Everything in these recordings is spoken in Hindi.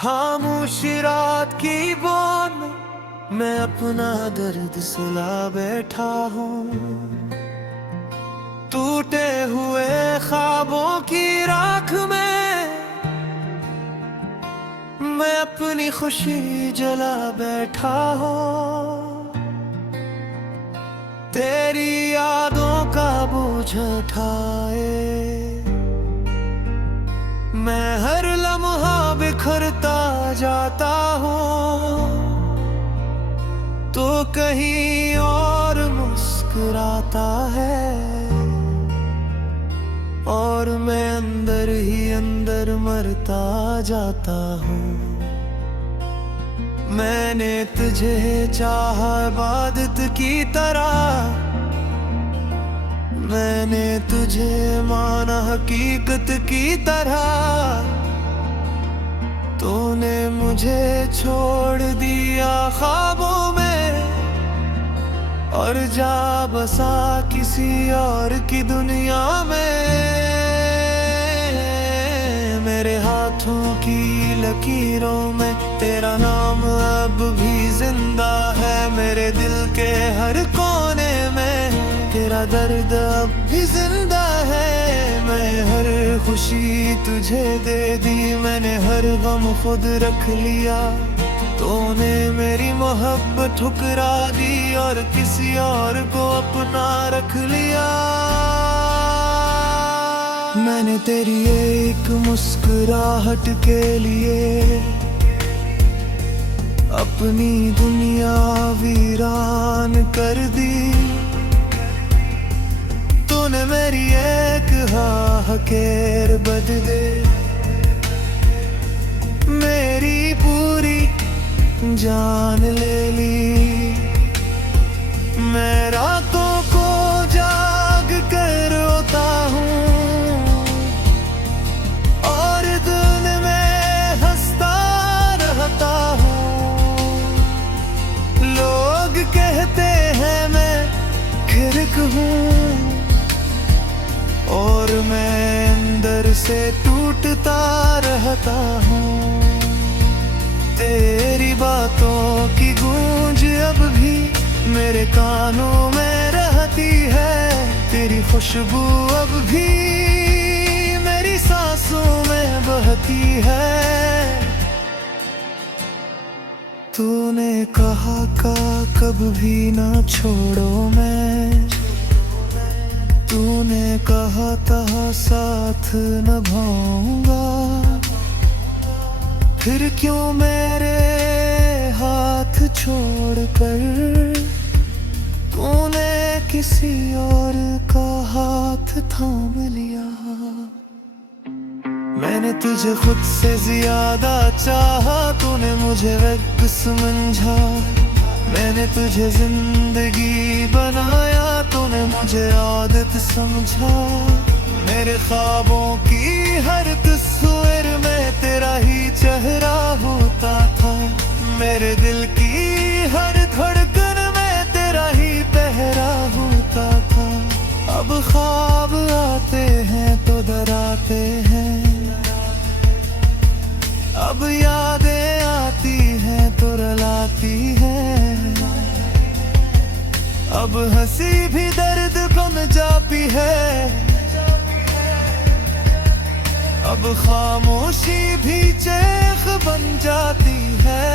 खामोशी रात की बूंद में मैं अपना दर्द सुला बैठा हूँ। टूटे हुए ख्वाबों की राख में मैं अपनी खुशी जला बैठा हूँ। तेरी यादों का बोझ उठाए मैं हर लम्हा बिखरता जाता हूँ, तो कहीं और मुस्कुराता है और मैं अंदर ही अंदर मरता जाता हूँ। मैंने तुझे चाहा इबादत की तरह, मैंने तुझे माना हकीकत की तरह, तूने मुझे छोड़ दिया ख्वाबों में और जा बसा किसी और की दुनिया में। मेरे हाथों की लकीरों में तेरा नाम अब भी जिंदा है, मेरे दिल के हर कोने में तेरा दर्द अब भी जिंदा है। मैं हर खुशी तुझे दे दी, मैंने हर गम खुद रख लिया, तूने मेरी मोहब्बत ठुकरा दी और किसी और को अपना रख लिया। मैंने तेरी एक मुस्कुराहट के लिए अपनी दुनिया वीरान कर दी, तूने मेरी एक हाकेर बदले मेरी पूरी जान ले ली। मैं रातों को जाग कर रोता हूँ और दिन में हंसता रहता हूँ। लोग कहते हैं मैं खिरक हूँ और मैं अंदर से टूटता रहता हूँ। तेरी बातों की गूंज अब भी मेरे कानों में रहती है, तेरी खुशबू अब भी मेरी सांसों में बहती है। तूने कहा कभी भी ना छोड़ो मैं, तूने कहा था साथ निभाऊंगा, फिर क्यों मेरे हाथ छोड़कर तूने किसी और का हाथ थाम लिया। मैंने तुझे खुद से ज्यादा चाहा, तूने मुझे वक्त समझा, मैंने तुझे जिंदगी बनाया, तूने मुझे आदत समझा। मेरे ख्वाबों की हर तस्वीर में तेरा ही चेहरा होता था, मेरे दिल की हर धड़कन में तेरा ही पहरा होता था। अब ख्वाब आते हैं तो डराते हैं, अब यादें आती हैं तो रुलाती हैं, अब हंसी भी दर्द बन जाती है, अब खामोशी भी चेख बन जाती है।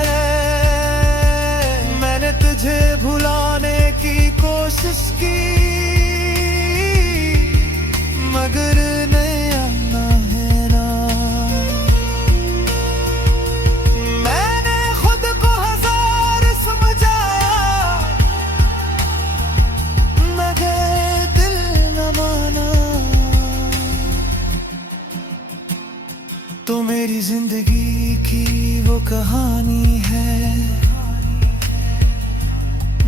मैंने तुझे भुलाने की कोशिश की मगर नहीं आना है ना। मैंने खुद को हजार समझा मगर दिल न माना। तो मेरी जिंदगी की वो कहानी है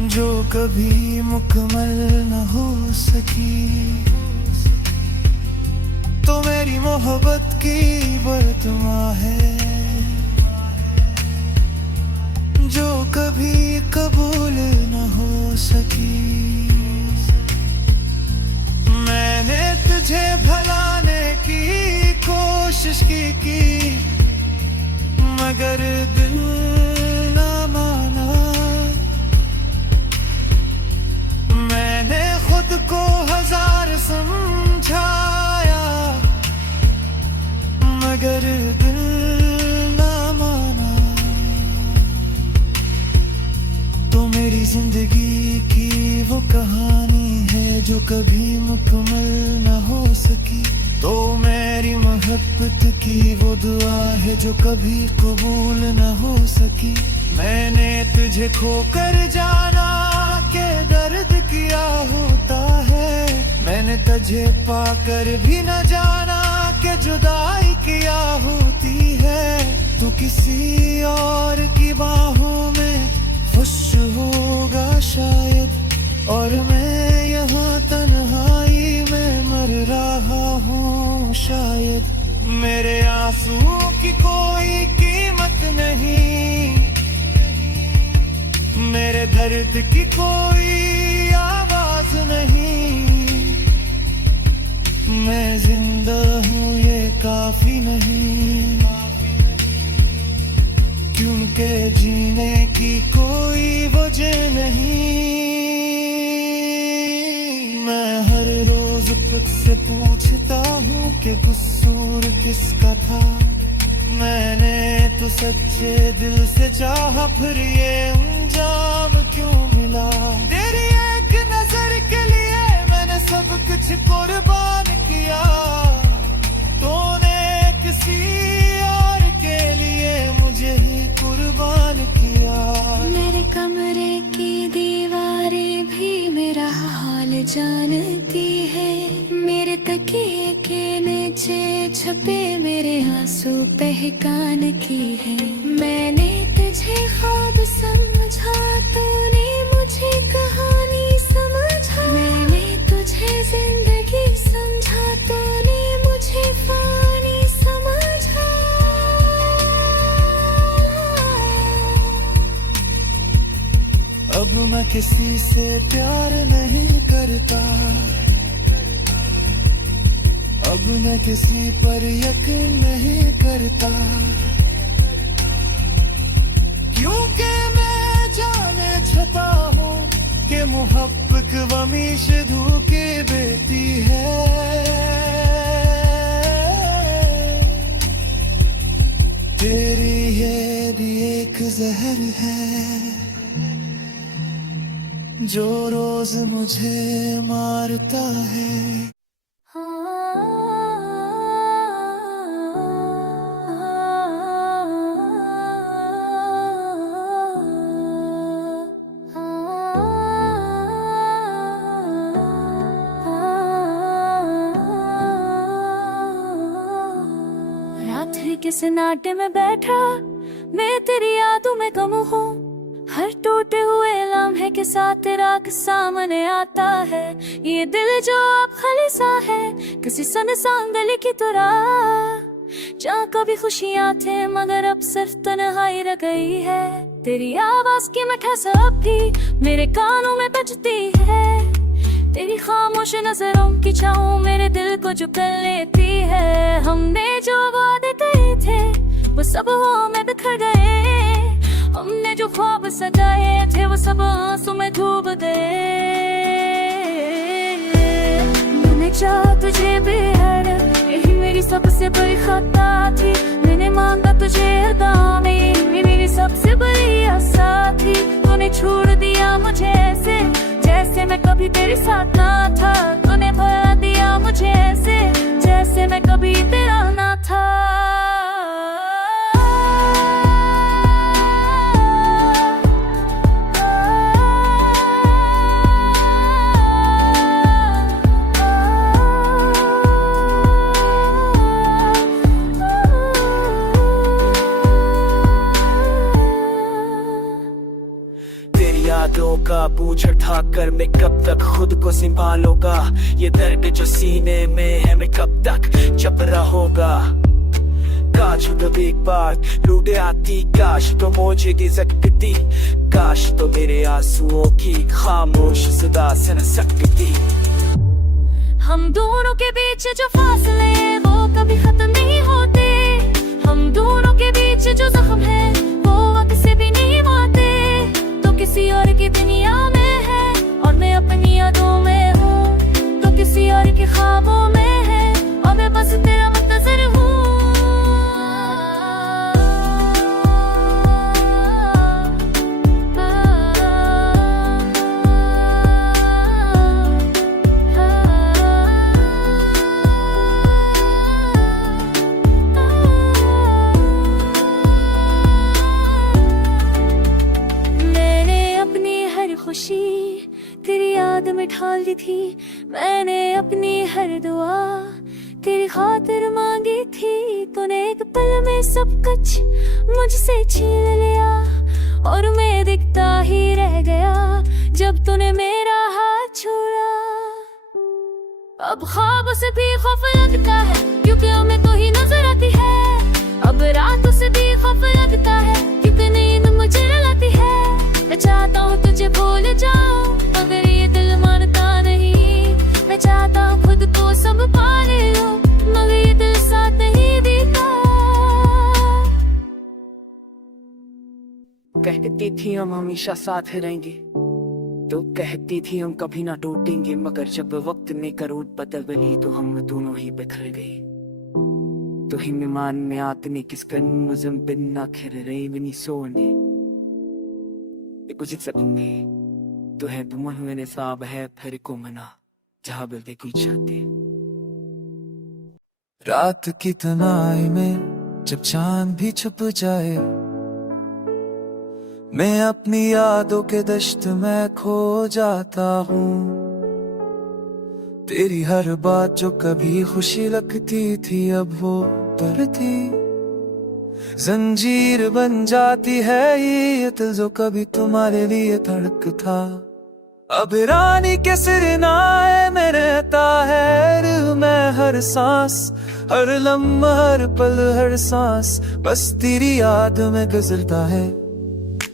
जो कभी मुकम्मल न हो सकी, तो मेरी मोहब्बत की बददुआ है जो कभी कबूल न हो सकी। मैंने तुझे भुलाने की कोशिश की मगर दिल न माना। मैंने खुद को हजार समझाया मगर दिल न माना। तो मेरी जिंदगी की वो कहानी है जो कभी मुकम्मल न हो सकी। तो मेरी मोहब्बत की वो दुआ है जो कभी कबूल न हो सकी। मैंने तुझे खोकर जाना के दर्द किया होता है। मैंने तुझे पाकर भी न जाना के जुदाई किया होती है। तू किसी और की बाहों में खुश होगा शायद और मैं यहाँ तन्हाई में मर रहा हूँ शायद। मेरे आंसुओं की कोई कीमत नहीं, मेरे दर्द की कोई आवाज नहीं। मैं जिंदा हूँ ये काफी नहीं, क्योंकि जीने की कोई वजह नहीं। मैं हर रोज खुद से पूछता हूँ कि कसूर किसका था। मैंने तो सच्चे दिल से चाहा फिर ये अंजाम क्यों मिला। तेरी एक नजर के लिए मैंने सब कुछ कुर्बान किया। तूने किसी और के लिए मुझे ही कुर्बान किया। मेरे कमरे की दीवारें भी मेरा हाल जानती है। मेरे तकिए के नीचे छपे मेरे आंसू पहचान की है। मैंने तुझे ख्वाब समझा, तूने मुझे कहानी समझा। मैंने तुझे जिंदगी समझा, तूने मुझे फानी समझा। अब मैं किसी से प्यार नहीं करता, अब मैं किसी पर यकीन नहीं करता। क्योंकि मैं जाने छता हूँ कि मोहब्बत वमीश धोखे देती है। तेरी ये भी एक जहर है जो रोज मुझे मारता है। रात्रि के सन्नाटे में बैठा मैं तेरी यादों में गम हूँ। हर टूटे हुए लम्हे के साथ तेरा सामने आता है। ये दिल जो अब खाली सा है किसी सुनसान गली की तरह, जहाँ कभी खुशियाँ थे मगर अब सिर्फ तन्हाई रह गई है। तेरी आवाज की मिठास अब भी मेरे कानों में बजती है। तेरी खामोश नजरों की छाँव मेरे दिल को झुका लेती है। हमने जो वादे किए थे वो सब हवा में बिखर गए। हमने जो ख्वाब सजाए थे वो सब आंसू में डूब गए। मैंने चाहा तुझे बेहद, यही मेरी सबसे बड़ी खता थी। मैंने मांगा तुझे अदा में, यही मेरी सबसे बड़ी आशा थी। तूने छोड़ दिया मुझे ऐसे जैसे मैं कभी तेरे साथ ना था। तूने भरा दिया मुझे ऐसे जैसे मैं कभी तेरा ना था। का पूछ उठा कर मैं कब तक खुद को संभालूंगा। ये दर्द जो सीने में है मैं कब तक चुप रहूंगा। काश तो एक बार लूटे आती, काश तो मुझे दी सकती, काश तो मेरे आंसुओं की खामोश सदा से न सकती। हम दोनों के बीच जो फासले वो कभी खत्म नहीं होते। हम दोनों के बीच बीच जो जख्म है वो वक्त से भी नहीं माते। तो किसी और की दुनिया में है और मैं अपनी यादों में हूँ। तो किसी और के ख्वाबों में है और मैं बस तेरा मुंतज़िर हूँ। खुशी तेरी याद में ढाल दी थी, मैंने अपनी हर दुआ तेरी खातिर मांगी थी। तूने एक पल में सब कुछ मुझसे छीन लिया और मैं दिखता ही रह गया जब तूने मेरा हाथ छोड़ा। अब ख्वाबों से भी खौफ लगता है क्योंकि हमें तो ही नजर आती है। अब रातों से भी खौफ लगता है क्योंकि नींद मुझे रुलाती है। मैं चाहता हूँ तुझे भूल जाऊं मगर ये दिल मानता नहीं। मैं चाहता हूँ खुद को संभाल लूं मगर ये दिल साथ नहीं देता। कहती थी हम हमेशा साथ रहेंगे, तो कहती थी हम कभी ना टूटेंगे, मगर जब वक्त ने करोट बदल गई तो हम दोनों ही बिखर गए। तो ही मेहमान में आतने किसकन मुझम बिन ना खिर रही बनी सोने कुछ सकेंगे। तो है तुम हुए ने साब है फिर को मना जहाँ बिलते कुछ चाहते। रात की तन्हाई में जब चांद भी छुप जाए, मैं अपनी यादों के दश्त में खो जाता हूँ। तेरी हर बात जो कभी खुशी लगती थी अब वो दर्द थी। जंजीर बन जाती है ये दिल जो कभी तुम्हारे लिए धड़क था। अब रानी के सिरनाए में रहता है दिल में हर सांस, हर लम्हा हर पल हर सांस बस तेरी याद में गुजरता है।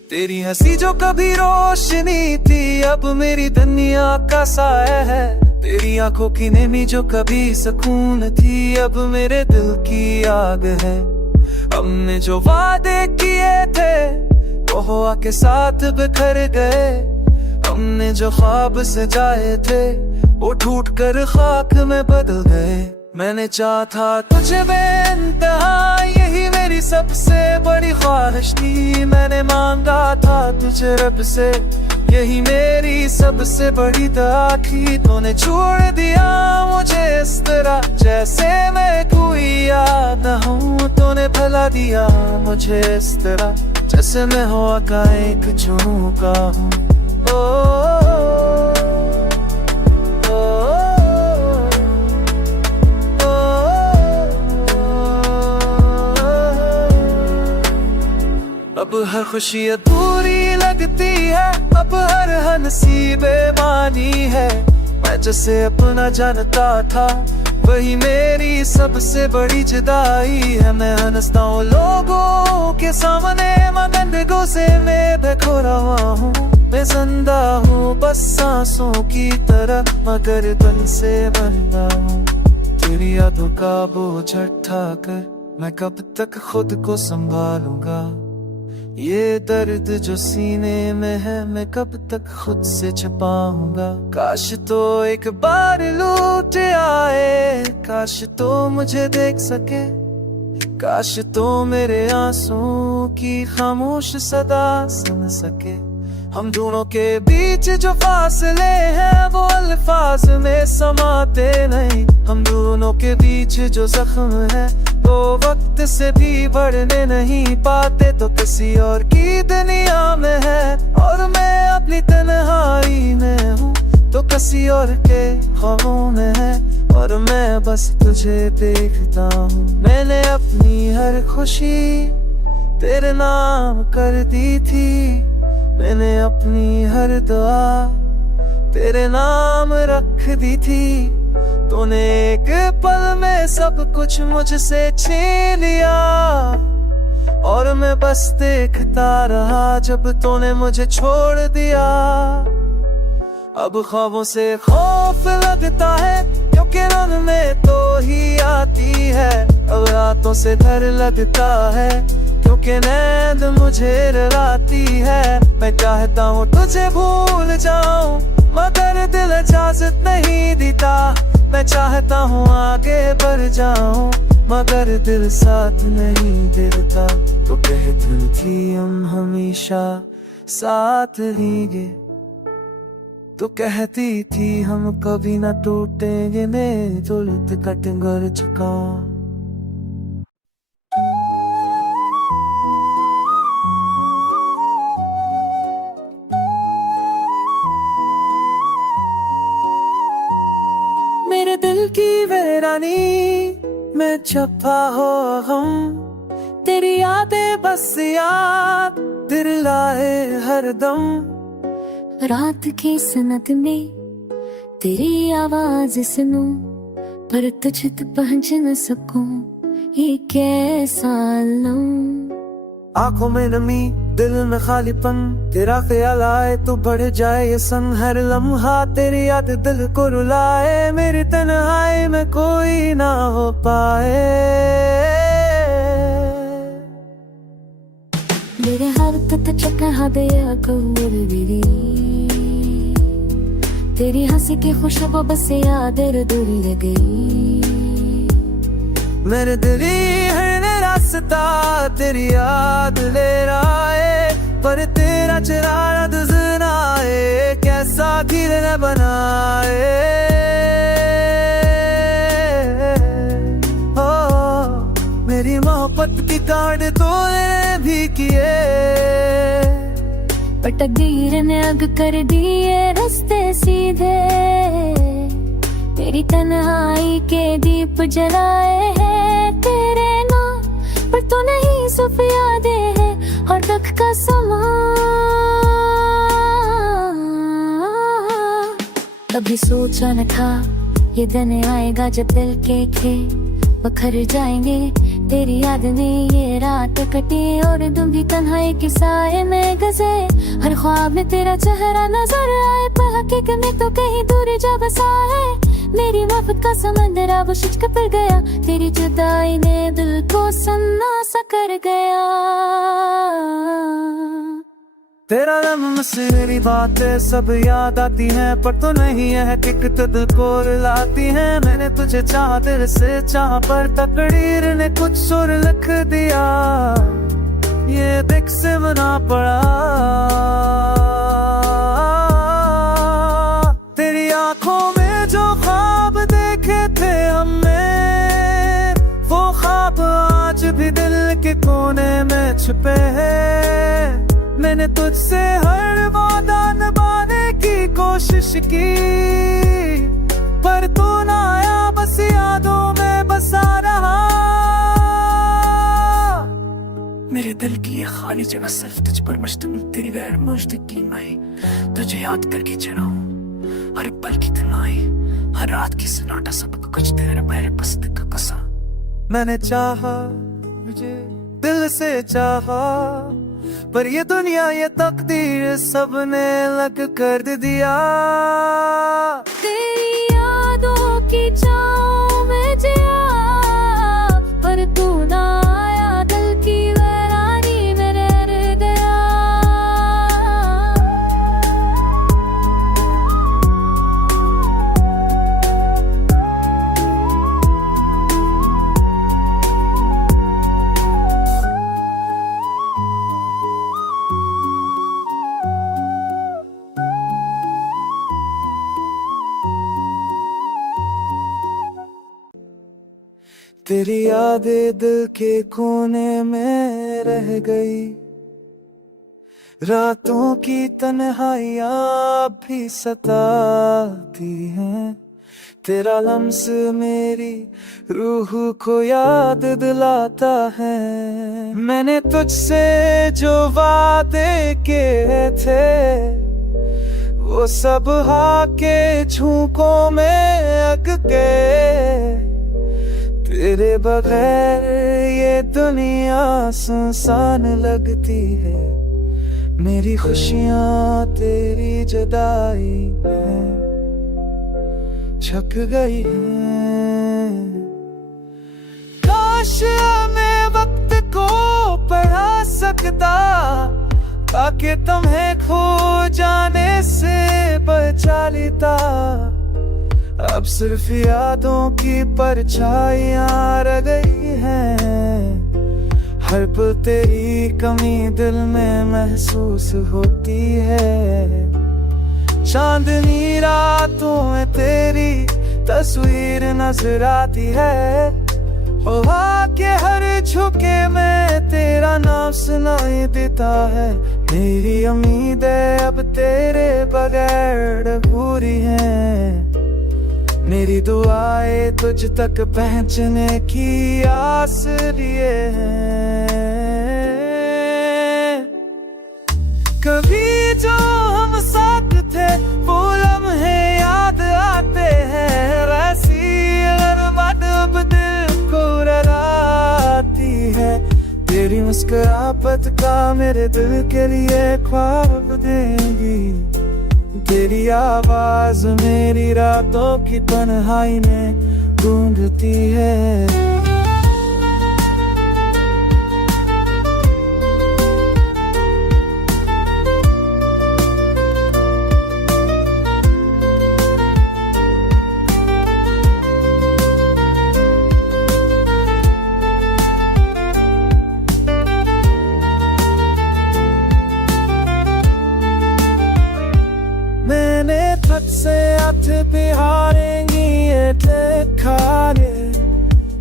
तेरी हंसी जो कभी रोशनी थी अब मेरी दुनिया का साया है। तेरी आंखों की नेमी जो कभी सुकून थी अब मेरे दिल की आग है। हमने जो वादे किए थे वो हवा के साथ बिखर गए। हमने जो ख्वाब सजाए थे वो टूट कर खाक में बदल गए। मैंने चाहा था तुझे बेइंतहा, यही मेरी सबसे बड़ी ख्वाहिश थी। मैंने मांगा था तुझे रब से, यही मेरी सबसे बड़ी दुआ थी। तूने छोड़ दिया मुझे इस तरह जैसे मैं कोई याद न हूँ। तूने भला दिया मुझे इस तरह जैसे मैं हवा का एक झोंका हूँ। अब हर खुशी अधूरी लगती है, अब हर हंसी बेमानी है। मैं जैसे अपना जानता था वही मेरी सबसे बड़ी जुदाई है। मैं हंसता हूँ लोगों के सामने मगर गुस्से में बेखो रहा हूँ। मैं जिंदा हूँ बस सांसों की तरह मगर दिल से बंधा हूँ। तेरी यादों का बोझ उठा कर मैं कब तक खुद को संभालूंगा। ये दर्द जो सीने में है मैं कब तक खुद से छुपाऊंगा। काश तो एक बार लौट आए, काश तो मुझे देख सके, काश तो मेरे आंसुओं की खामोश सदा सुन सके। हम दोनों के बीच जो फासले हैं वो अल्फाज में समाते नहीं। हम दोनों के बीच जो जख्म है वो वक्त से भी बढ़ने नहीं पाते। तो किसी और की दुनिया में है और मैं अपनी तन्हाई में हूँ। तो किसी और के ख्वाबों में है और मैं बस तुझे देखता हूँ। मैंने अपनी हर खुशी तेरे नाम कर दी थी। मैंने अपनी हर दुआ तेरे नाम रख दी थी। तूने एक पल में सब कुछ मुझसे छीन लिया और मैं बस देखता रहा जब तूने मुझे छोड़ दिया। अब ख्वाबों से खौफ लगता है क्योंकि रन में तो ही आती है। अब रातों से डर लगता है क्योंकि के नींद मुझे डराती है। मैं चाहता हूँ तुझे भूल जाऊं मगर दिल इजाजत नहीं देता। मैं चाहता हूँ आगे बढ़ जाऊं मगर दिल साथ नहीं देता। तो कहती थी हम हमेशा साथ रहेंगे, तो कहती थी हम कभी ना टूटेंगे। मैं तुलत कटंगर चुका। मेरे दिल की वीरानी मैं छपा हो हम, तेरी यादें बस याद दिल लाए हरदम। रात की सनक में तेरी आवाज सुनूं पर तुझ तक पहुंच न सकूं, ये कैसा लम। आंखों में नमी दिल में खालीपन, तेरा ख्याल आए तो बढ़ जाए ये संग। हर लम्हा तेरी याद दिल को रुलाए, मेरी तन्हाई में कोई ना हो पाए। मेरे हर तक चकहा दिया कौरवीरी, तेरी हंसी की खुशबू बस याद दूर लगी। मेरे दिल है रास्ता तेरी याद ले रहा है, पर तेरा चेहरा नजर आए कैसा दिल न बनाए। हो मेरी मोहब्बत की कार्ड तोड़ने भी किए, पर तकदीर ने अग कर दिए रास्ते सीधे। तेरी तन्हाई के दीप जलाए हैं तेरे नाम, पर तो नहीं सिर्फ यादें हैं और दुख का समा। कभी सोचा न था ये दिन आएगा जब दिल के थे बखर जाएंगे तेरी याद में। ये रात कटी और तुम भी तन्हाई के साए में गजे। हर ख्वाब में तेरा चेहरा नजर आए, पर हकीकत में तो कहीं दूर जा बसा है। मेरी मोहब्बत का समंदर अब शिश्क पर गया, तेरी जुदाई ने दिल को सन्नाटा कर गया। तेरा लम्हा से मेरी बातें सब याद आती हैं, पर तो नहीं है टिक तो दिल को रुलाती है। मैंने तुझे चाहा दिल से चाहा, पर तकदीर ने कुछ सुर लिख दिया, ये दिख से मना पड़ा। तेरी आंखों में जो ख्वाब देखे थे हमने, वो ख्वाब आज भी दिल के कोने में छुपे हैं। मैंने तुझसे हर वादा निभाने की कोशिश की, पर तू ना आया बस यादों में बसा रहा। मेरे दिल की ये खाली जगह सिर्फ तुझ पर मुश्तमिल, तेरी गैर मुश्तकी मैं तुझे याद करके चढ़ाऊं। हर पल की तन्हाई हर रात की सन्नाटा सब कुछ तेरे मेरे पस्त का कसा। मैंने चाहा मुझे दिल से चाहा, पर ये दुनिया ये तकदीर सबने लग कर दिया। तेरी यादों की छाँव में जिया, पर तू ना आया दिल की वीरानी में रह गया। तेरी यादें दिल के कोने में रह गई, रातों की तन्हाइयाँ भी सताती हैं। तेरा लम्स मेरी रूह को याद दिलाता है। मैंने तुझसे जो वादे किए थे, वो सब हाँ के झोंकों में अग गए। तेरे बगैर ये दुनिया सुनसान लगती है, मेरी खुशियाँ तेरी जुदाई में छक गई हैं। काश हमें वक्त को पढ़ा सकता, ताकि तुम्हें खो जाने से बचा लेता। अब सिर्फ यादों की परछाइयां रह गई हैं, हर पल तेरी कमी दिल में महसूस होती है। चांदनी रातों में तेरी तस्वीर नजर आती है, हवा के हर झुके में तेरा नाम सुनाई देता है। मेरी उम्मीदें अब तेरे बगैर अधूरी हैं, मेरी दुआएं तुझ तक पहुंचने की आस लिए हैं। कभी जो हम साथ थे वो लम्हे याद आते हैं, वैसी बात अब दिल को रुलाती है। तेरी मुस्कुराहट का मेरे दिल के लिए ख्वाब देंगी, तेरी आवाज मेरी रातों की तन्हाई में गूंजती है। थक से हाथ बिहारेंगी ये खाने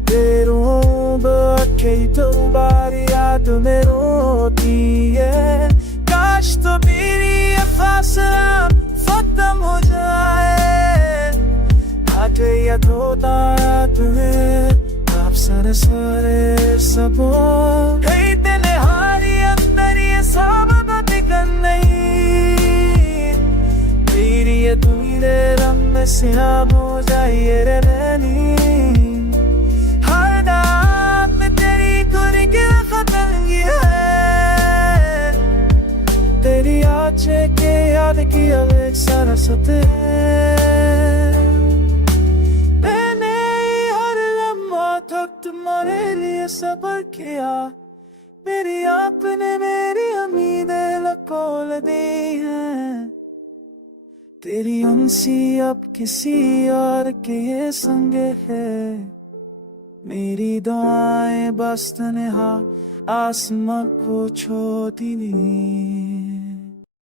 तेरों बके तो बारी याद में रोती है। काश तो मेरी ये फासला खत्म हो जाए, आटे या धोता तुम्हें आप सारे सबों कई दिन हारी अंदर ये सब दिखन नहीं। तेरी ये धुंधले रंग में सियाह हो जाइए रे नैनी, हर रात में तेरी गुर्गे खतरंगी है। तेरी आँखें के याद की अब एक सरसत है। मैंने हर लम्हा तक तुम्हारे लिए सब्र किया, मेरी आपने मेरी उम्मीदें लकोल दी हैं। तेरी उनसी अब किसी और के ये संगे है, मेरी दुआएं बस तन्हा आसमां को छोड़ती नहीं।